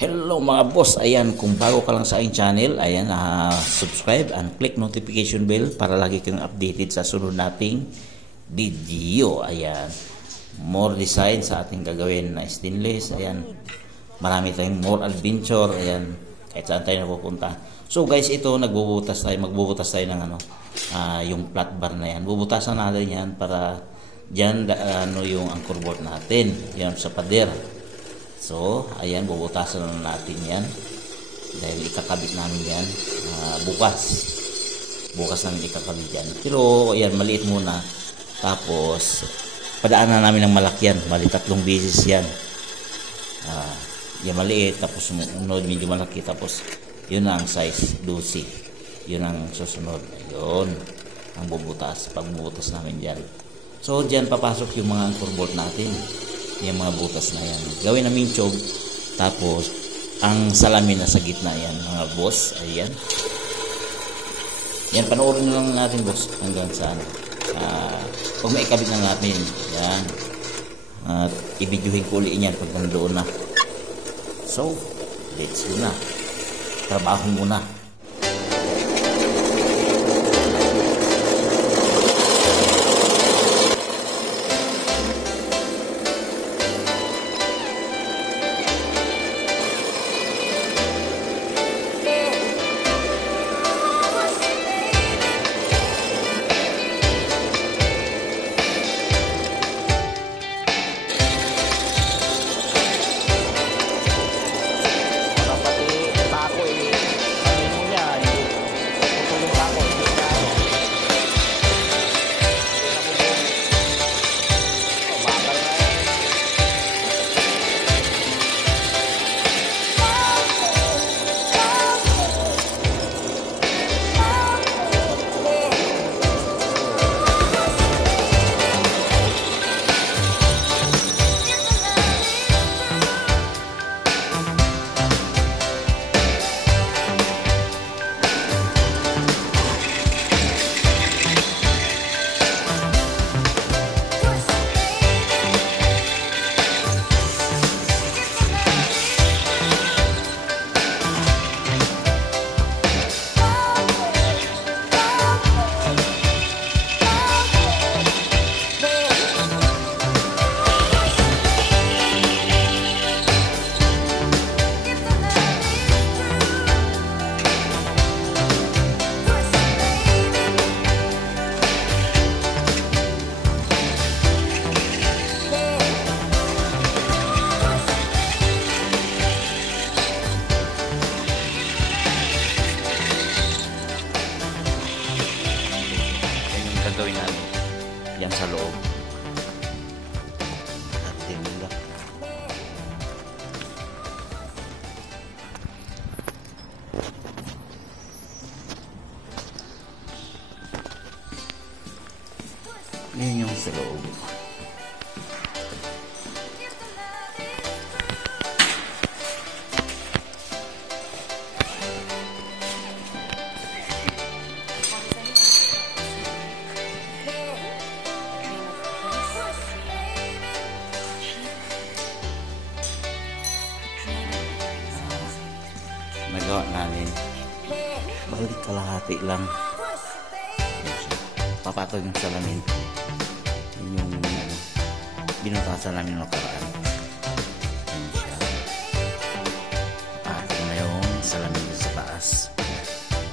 Hello mga boss, ayan, kung bago ka lang sa aking channel, ayan, subscribe and click notification bell para lagi kang updated sa sunod nating video. Ayan, more design sa ating gagawin na stainless. Ayan, marami tayong more adventure. Ayan, kahit saan tayo napupunta. So guys, ito magbubutas tayo ng yung flat bar na yan. Bubutasan natin yan para dyan yung anchor board natin, yan sa pader. So, ayan, bubutasan na natin yan dahil ikakabit namin yan bukas namin ikakabit yan. Pero ayan, maliit muna, tapos padaanan namin ng malakyan, bali 3 beses yan. Yan maliit, tapos sumunod medyo malaki, tapos yun ang size 12, yun ang susunod. Ayun ang pagbubutas namin dyan. So dyan papasok yung mga anchor board natin, yung mga butas na yan. Gawin namin tube, tapos ang salamin na sa gitna yan mga boss. Ayan, yan, panoorin na lang natin boss hanggang saan pag maikabit na natin yan, at i-videohin ko ulit yan pag nandoon na. So let's go na, trabaho muna. Gagawin natin yan sa loob. Ating nila. Yan yung sa loob. Nagawa namin, balik kalahati lang. Papatol yung salamin, yun yung binutasan namin ng nakaraan. Yun siya, papatol na yung salamin sa taas.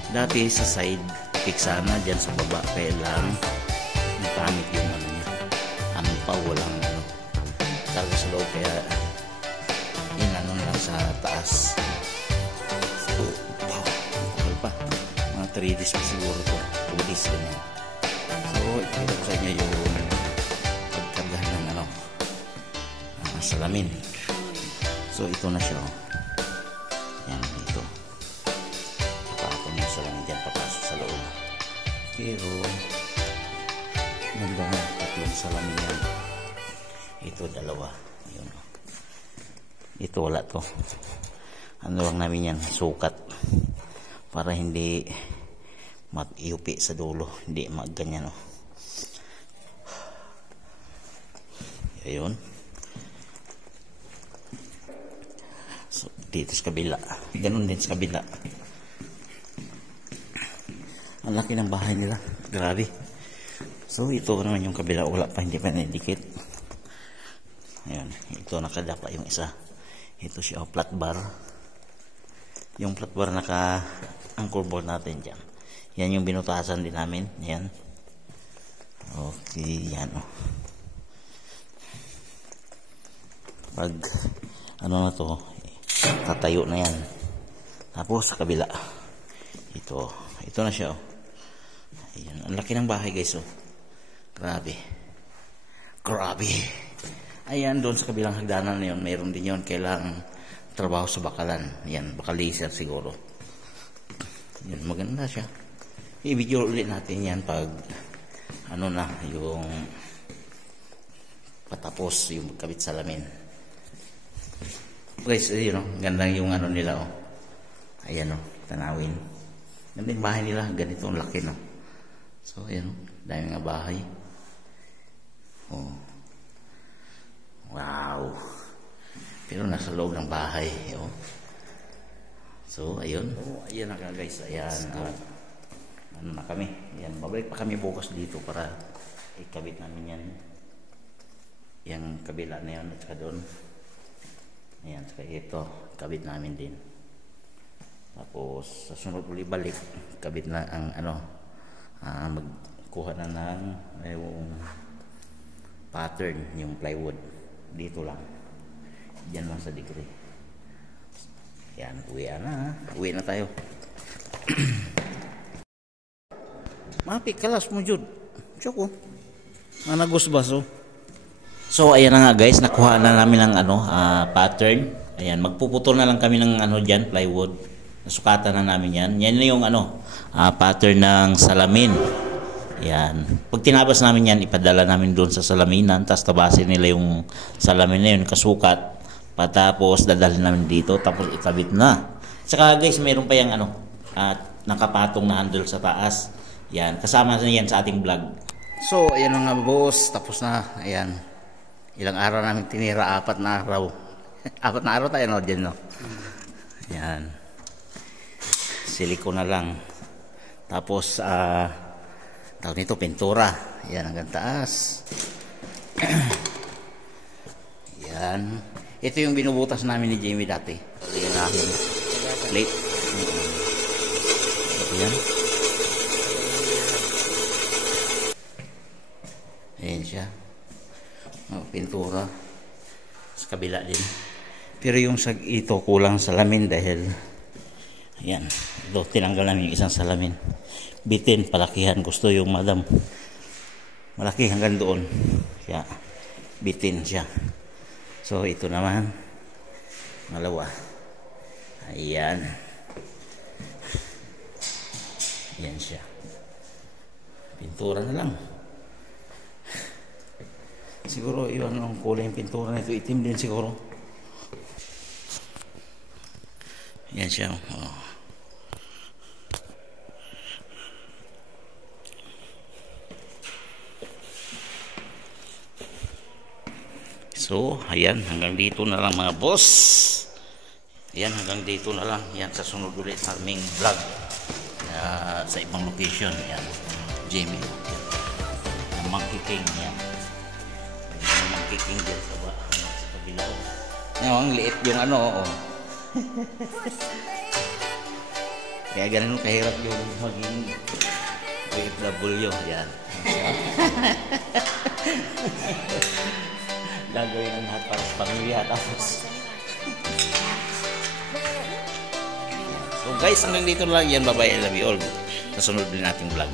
Dati sa side fix sana, dyan sa baba kaya lang nakamit yung niya, walang karga sa loob, kaya yun lang sa taas. Pa mga 3 days pa siguro to, 2 days ganyan. So ipakita ko sa inyo yung pagkargahan ng salamin. So ito na siya, yan, ito papakon yung salamin dyan, papasok sa loob. Pero nandang 3 salamin yan, ito 2, yun. Ito wala to, lang namin yan, sukat para hindi mag-iupi sa dulo, hindi magganyan. Ayun. So, dito sa kabila. Ganun din sa kabila. Ang laki ng bahay nila. Grabe. So, ito naman yung kabila. Wala pa, hindi pa na-indicate. Ayan. Ito, nakadapa yung isa. Ito siya, flat bar. Yung flat bar naka-anchor board natin dyan. Yan yung binutasan din namin. Yan. Okay, yan o. Pag, ano na to, tatayo na yan. Tapos, sa kabila. Ito na siya o. Ayan. Ang laki ng bahay guys o. Grabe. Grabe. Ayan, doon sa kabilang hagdanan na yun, mayroon din yun. Kailangang trabaho sa bakalan. Yan, baka laser siguro. Yan, maganda siya. I-video ulit natin yan pag ano na, yung patapos, yung kabit salamin. Guys, yun o, ganda yung ano nila o. Ayan o, tanawin. Ganda yung bahay nila, ganito ang laki no. So, ayan o, dami nga bahay. Oh. Wow. Pero nasa loob ng bahay. Oh. So, ayun. Oh, ayan na guys. Ayan. Ano na kami. Ayan. Babalik pa kami bukas dito para ikabit namin yan. Yung kabila na yun. At saka doon. Ayan. Saka ito. Kabit namin din. Tapos, sa sunod ulit balik. Kabit na ang ano. Magkuha na ng yung pattern. Yung plywood. Dito lang. Diyan lang sa degree. Yan, uwi na. Uwi na tayo. Mapi, kalas mo Jud. Tsoko. Managos baso. So, ayan na nga guys. Nakuha na namin ng ano, pattern. Ayan, magpuputol na lang kami ng ano dyan, plywood. Nasukatan na namin yan. Yan na yung ano, pattern ng salamin. Yan. Pag tinabas namin yan, ipadala namin doon sa salaminan, tapos tabasin nila yung salamin na yun, kasukat. Patapos, dadalhin namin dito, tapos ikabit na. Saka guys, mayroon pa yung ano, nakapatong na handle sa taas. Yan. Kasama na yan sa ating vlog. So, ayan nga boss. Tapos na. Ayan. Ilang araw namin tinira, 4 na araw. 4 na araw tayo, no? Diyan, no? Yan. Siliko na lang. Tapos, tawag nito, pintura. Yan, hanggang taas. Yan. Ito yung binubutas namin ni Jamie dati. Yan namin. Plate. Yan. Ayan siya. Pintura. Sa kabila din. Pero yung ito kulang salamin dahil ayan. Ito, tinanggal namin yung isang salamin. Bitin, palakihan. Gusto yung madam. Malaki hanggang doon. Siya. Bitin siya. So, ito naman. Malawa. Ayan. Ayan siya. Pintura na lang. Siguro, iwan ang kulay yung pintura na ito. Itim din siguro. Ayan siya. Oh. So, ayan, hanggang dito na lang mga boss. Ayan, hanggang dito na lang. Ayan, sa sunod ulit sa aming vlog sa ibang location. Ayan, Jamie. Ayan. Monkey King. Ayan. Monkey King dyan sa kabila. Ayan, ang liit yung ano. Oh. Kaya ganun kahirap yung maging OFW. Ayan. Gagawin ang lahat para sa pamilya. Tapos so guys, hanggang dito lang yan. Bye bye, I love you all. Sa sunod din nating vlog.